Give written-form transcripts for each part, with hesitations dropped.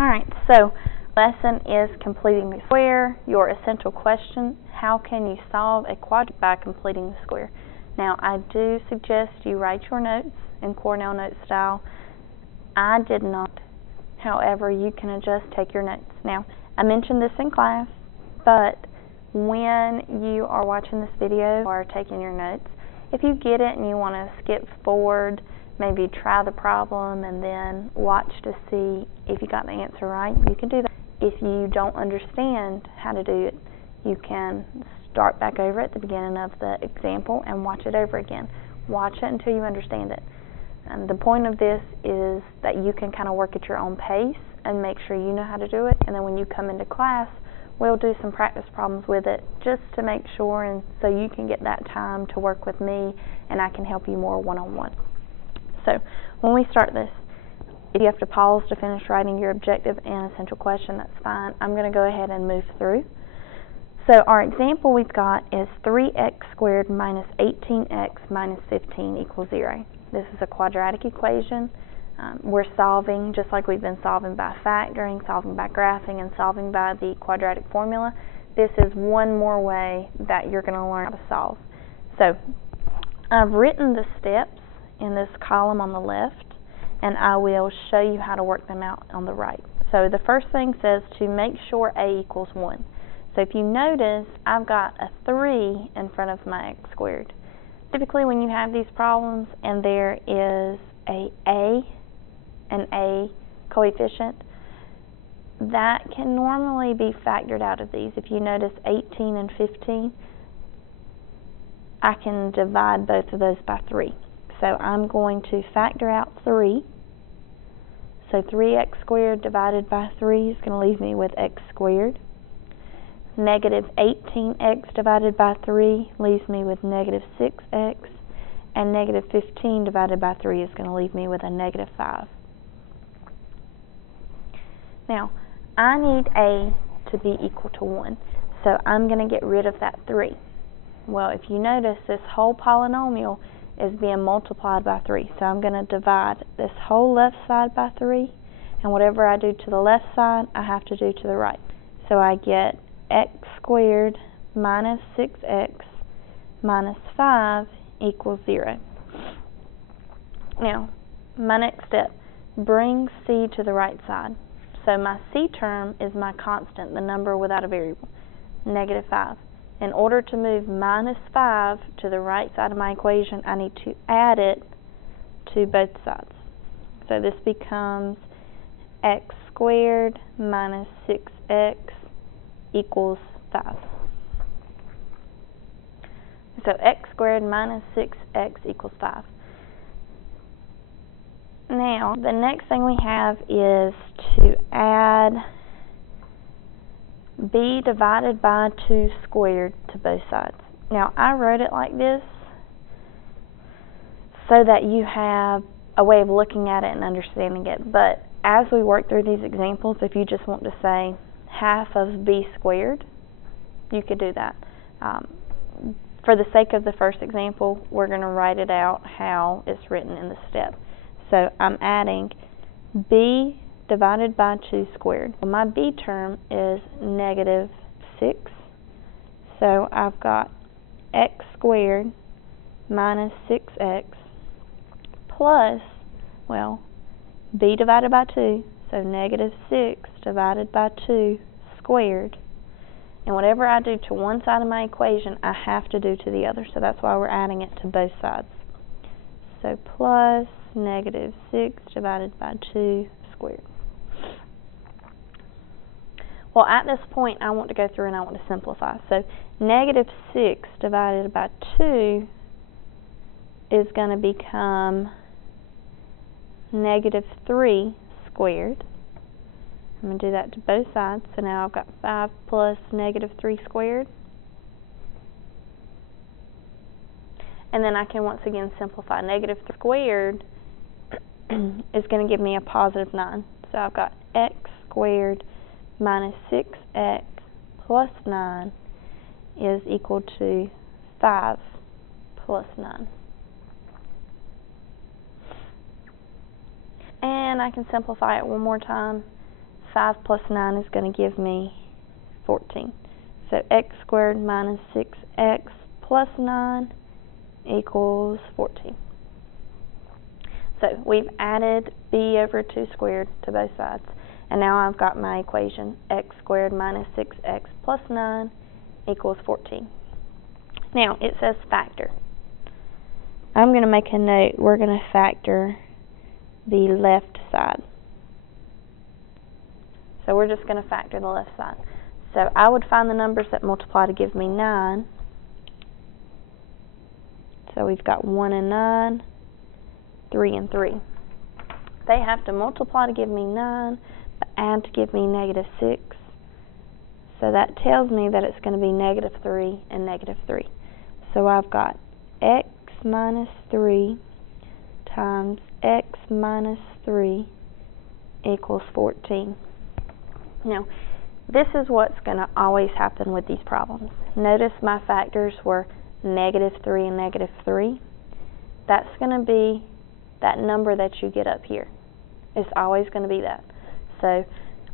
Alright, so lesson is completing the square. Your essential question: how can you solve a quadrant by completing the square? Now, I do suggest you write your notes in Cornell note style. I did not. However, you can adjust, take your notes. Now, I mentioned this in class, but when you are watching this video or taking your notes, if you get it and you want to skip forward, maybe try the problem and then watch to see if you got the answer right, you can do that. If you don't understand how to do it, you can start back over at the beginning of the example and watch it over again. Watch it until you understand it. And the point of this is that you can kind of work at your own pace and make sure you know how to do it, and then when you come into class, we'll do some practice problems with it just to make sure, and so you can get that time to work with me and I can help you more one-on-one. So when we start this, if you have to pause to finish writing your objective and essential question, that's fine. I'm going to go ahead and move through. So our example we've got is 3x squared minus 18x minus 15 equals 0. This is a quadratic equation. We're solving just like we've been solving by factoring, solving by graphing, and solving by the quadratic formula. This is one more way that you're going to learn how to solve. So I've written the steps in this column on the left, and I will show you how to work them out on the right. So the first thing says to make sure a equals 1. So if you notice, I've got a 3 in front of my x squared. Typically when you have these problems and there is an A coefficient, that can normally be factored out of these. If you notice 18 and 15, I can divide both of those by 3. So I'm going to factor out 3. So 3x squared divided by 3 is going to leave me with x squared. Negative 18x divided by 3 leaves me with negative 6x. And negative 15 divided by 3 is going to leave me with a negative 5. Now, I need a to be equal to 1. So I'm going to get rid of that 3. Well, if you notice, this whole polynomial is being multiplied by 3. So I'm going to divide this whole left side by 3, and whatever I do to the left side, I have to do to the right. So I get x squared minus 6x minus 5 equals 0. Now, my next step, bring c to the right side. So my c term is my constant, the number without a variable, negative 5. In order to move minus 5 to the right side of my equation, I need to add it to both sides. So this becomes x squared minus 6x equals 5. So x squared minus 6x equals 5. Now, the next thing we have is to add b divided by 2 squared to both sides. Now, I wrote it like this so that you have a way of looking at it and understanding it. But as we work through these examples, if you just want to say half of b squared, you could do that. For the sake of the first example, we're going to write it out how it's written in the step. So I'm adding b divided by 2 squared. Well, my b term is negative 6. So I've got x squared minus 6x plus, well, b divided by 2, so negative 6 divided by 2 squared. And whatever I do to one side of my equation, I have to do to the other. So that's why we're adding it to both sides. So plus negative 6 divided by 2 squared. Well, at this point, I want to go through and I want to simplify. So negative 6 divided by 2 is going to become negative 3 squared. I'm going to do that to both sides. So now I've got 5 plus negative 3 squared. And then I can once again simplify. Negative 3 squared is going to give me a positive 9. So I've got x squared minus 6x plus 9 is equal to 5 plus 9. And I can simplify it one more time. 5 plus 9 is going to give me 14. So x squared minus 6x plus 9 equals 14. So we've added b over 2 squared to both sides. And now I've got my equation, x squared minus 6x plus 9 equals 14. Now, it says factor. I'm going to make a note. We're going to factor the left side. So we're just going to factor the left side. So I would find the numbers that multiply to give me 9. So we've got 1 and 9, 3 and 3. They have to multiply to give me 9, but add to give me negative 6. So that tells me that it's going to be negative 3 and negative 3. So I've got x minus 3 times x minus 3 equals 14. Now, this is what's going to always happen with these problems. Notice my factors were negative 3 and negative 3. That's going to be that number that you get up here. It's always going to be that. So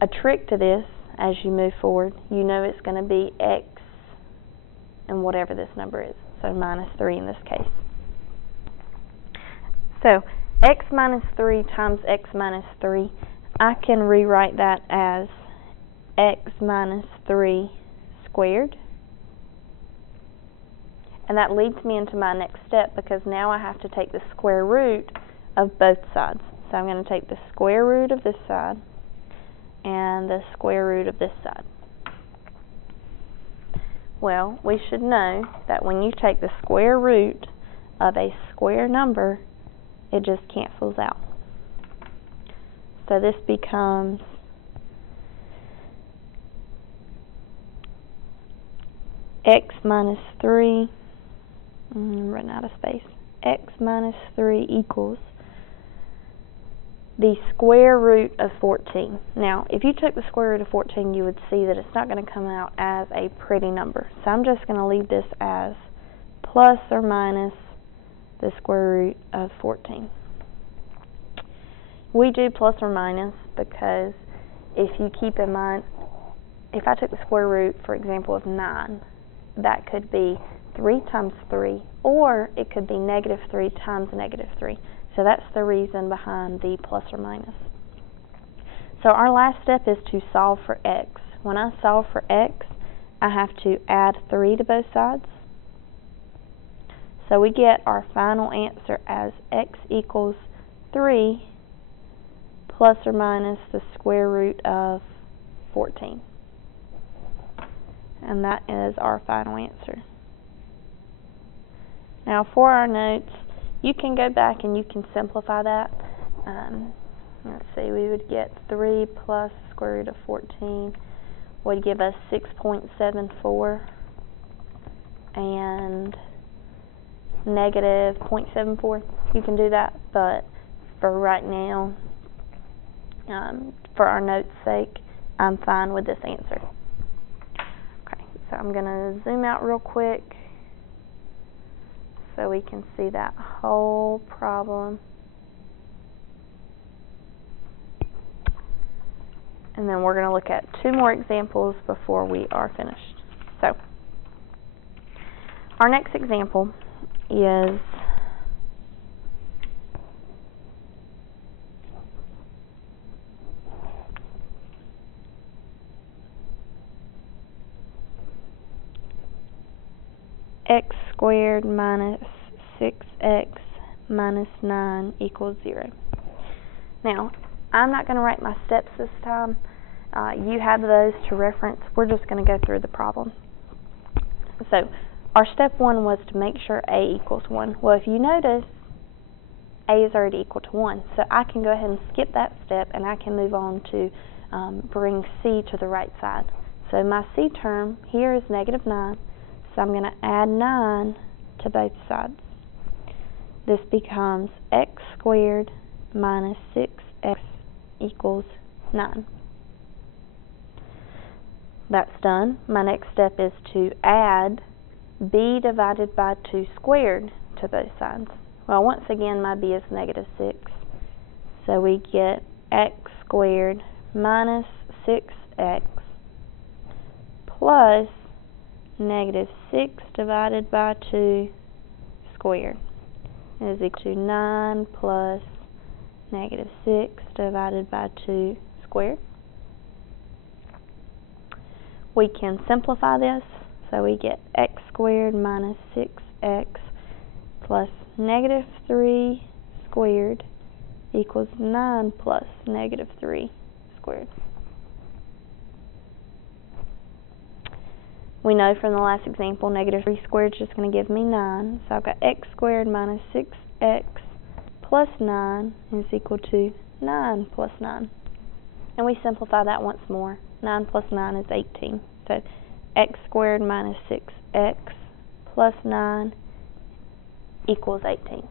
a trick to this, as you move forward, you know it's going to be x and whatever this number is. So minus 3 in this case. So x minus 3 times x minus 3, I can rewrite that as x minus 3 squared. And that leads me into my next step, because now I have to take the square root of both sides. So I'm going to take the square root of this side and the square root of this side. Well, we should know that when you take the square root of a square number, it just cancels out. So this becomes x minus 3, I'm running out of space, x minus 3 equals the square root of 14. Now, if you took the square root of 14, you would see that it's not going to come out as a pretty number. So I'm just going to leave this as plus or minus the square root of 14. We do plus or minus because if you keep in mind, if I took the square root, for example, of 9, that could be 3 times 3, or it could be negative 3 times negative 3. So that's the reason behind the plus or minus. So our last step is to solve for x. When I solve for x, I have to add 3 to both sides. So we get our final answer as x equals 3 plus or minus the square root of 14. And that is our final answer. Now for our notes, you can go back and you can simplify that. Let's see, we would get 3 plus the square root of 14 would give us 6.74 and negative 0.74. You can do that, but for right now, for our notes' sake, I'm fine with this answer. Okay, so I'm going to zoom out real quick so we can see that whole problem. And then we're going to look at 2 more examples before we are finished. So, our next example is x squared minus 6x minus 9 equals 0. Now, I'm not going to write my steps this time. You have those to reference. We're just going to go through the problem. So, our step 1 was to make sure a equals 1. Well, if you notice, a is already equal to 1. So I can go ahead and skip that step, and I can move on to bring c to the right side. So my c term here is negative 9. So I'm going to add 9 to both sides. This becomes x squared minus 6x equals 9. That's done. My next step is to add b divided by 2 squared to both sides. Well, once again, my b is negative 6. So we get x squared minus 6x plus negative 6 divided by 2 squared is equal to 9 plus negative 6 divided by 2 squared. We can simplify this, so we get x squared minus 6x plus negative 3 squared equals 9 plus negative 3 squared. We know from the last example, negative 3 squared is just going to give me 9. So I've got x squared minus 6x plus 9 is equal to 9 plus 9. And we simplify that once more. 9 plus 9 is 18. So x squared minus 6x plus 9 equals 18.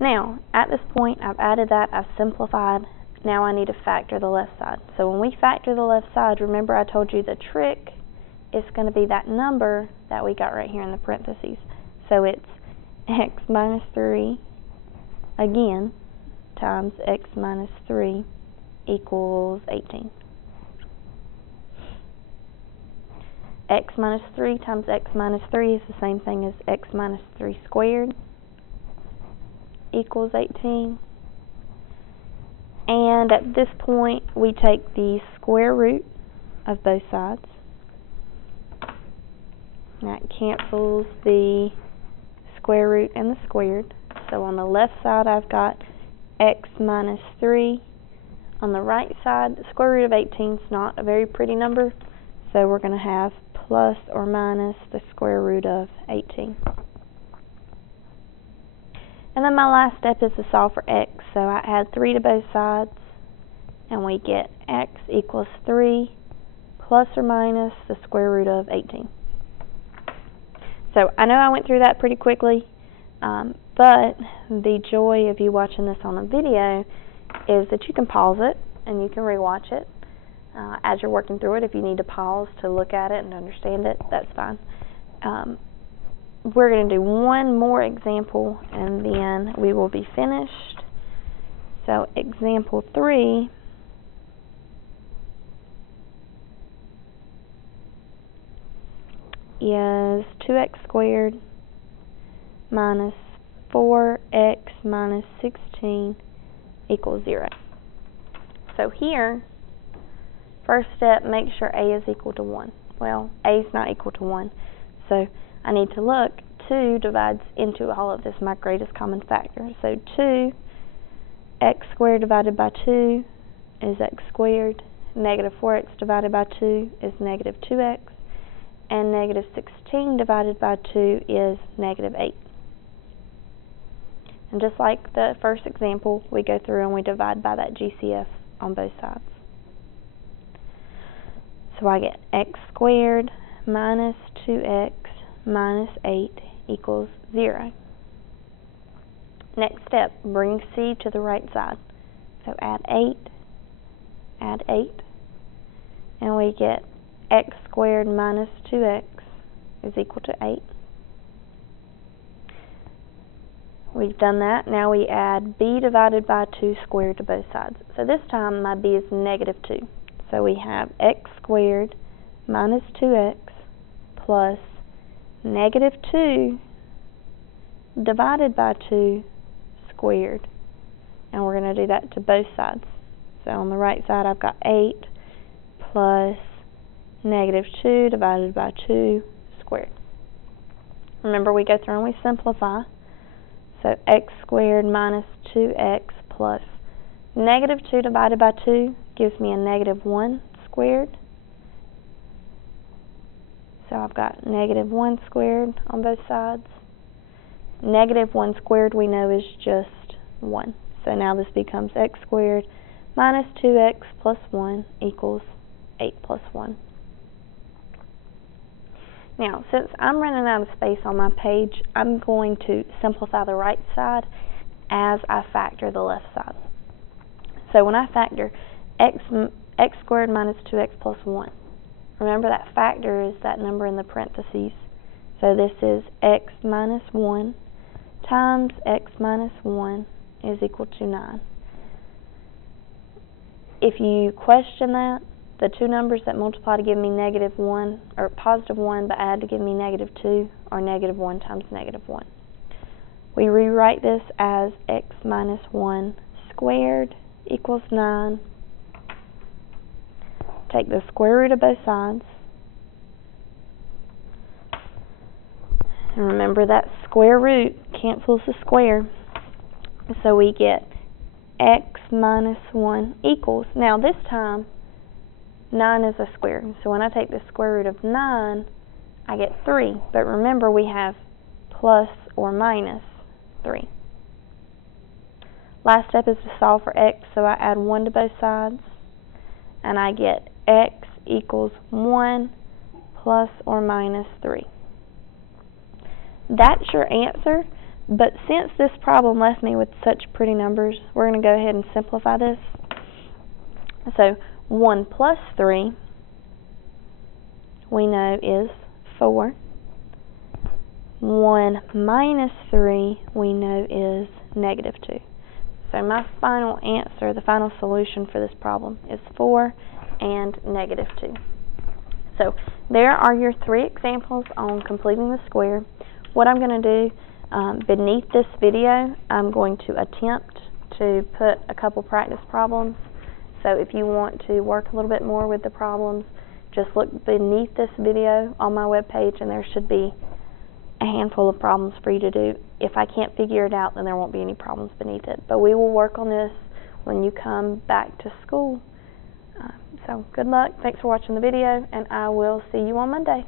Now, at this point, I've added that, I've simplified. Now I need to factor the left side. So when we factor the left side, remember I told you the trick is going to be that number that we got right here in the parentheses. So it's x minus 3 again times x minus 3 equals 18. X minus 3 times x minus 3 is the same thing as x minus 3 squared equals 18. And at this point, we take the square root of both sides. That cancels the square root and the squared. So on the left side, I've got x minus 3. On the right side, the square root of 18 is not a very pretty number, so we're going to have plus or minus the square root of 18. And then my last step is to solve for x. So I add 3 to both sides, and we get x equals 3 plus or minus the square root of 18. So I know I went through that pretty quickly, but the joy of you watching this on a video is that you can pause it and you can rewatch it as you're working through it. If you need to pause to look at it and understand it, that's fine. We're going to do one more example and then we will be finished. So example 3 is 2x squared minus 4x minus 16 equals 0. So here, first step, make sure a is equal to 1. Well, a is not equal to 1, so I need to look. 2 divides into all of this, my greatest common factor. So 2x squared divided by 2 is x squared. Negative 4x divided by 2 is negative 2x. And negative 16 divided by 2 is negative 8. And just like the first example, we go through and we divide by that GCF on both sides. So I get x squared minus 2x minus 8 equals 0. Next step, bring c to the right side. So add 8, and we get x squared minus 2x is equal to 8. We've done that. Now we add b divided by 2 squared to both sides. So this time my b is negative 2. So we have x squared minus 2x plus negative 2 divided by 2 squared. And we're going to do that to both sides. So on the right side I've got 8 plus negative 2 divided by 2 squared. Remember, we go through and we simplify. So x squared minus 2x plus negative 2 divided by 2 gives me a negative 1 squared. So I've got negative 1 squared on both sides. Negative 1 squared we know is just 1. So now this becomes x squared minus 2x plus 1 equals 8 plus 1. Now, since I'm running out of space on my page, I'm going to simplify the right side as I factor the left side. So when I factor x squared minus 2x plus 1, remember that factor is that number in the parentheses. So this is x minus 1 times x minus 1 is equal to 9. if you question that, the two numbers that multiply to give me -1, or +1 but add to give me -2, are -1 times -1. We rewrite this as x minus 1 squared equals 9. Take the square root of both sides. And remember that square root cancels the square. So we get x minus 1 equals, now this time 9 is a square. So when I take the square root of 9, I get 3. But remember, we have plus or minus 3. Last step is to solve for x, so I add 1 to both sides, and I get x equals 1 plus or minus 3. That's your answer, but since this problem left me with such pretty numbers, we're going to go ahead and simplify this. So 1 plus 3, we know, is 4. 1 minus 3, we know, is -2. So my final answer, the final solution for this problem, is 4 and -2. So there are your 3 examples on completing the square. What I'm going to do, beneath this video, I'm going to attempt to put a couple practice problems. So if you want to work a little bit more with the problems, just look beneath this video on my webpage, and there should be a handful of problems for you to do. If I can't figure it out, then there won't be any problems beneath it. But we will work on this when you come back to school. So good luck. Thanks for watching the video, and I will see you on Monday.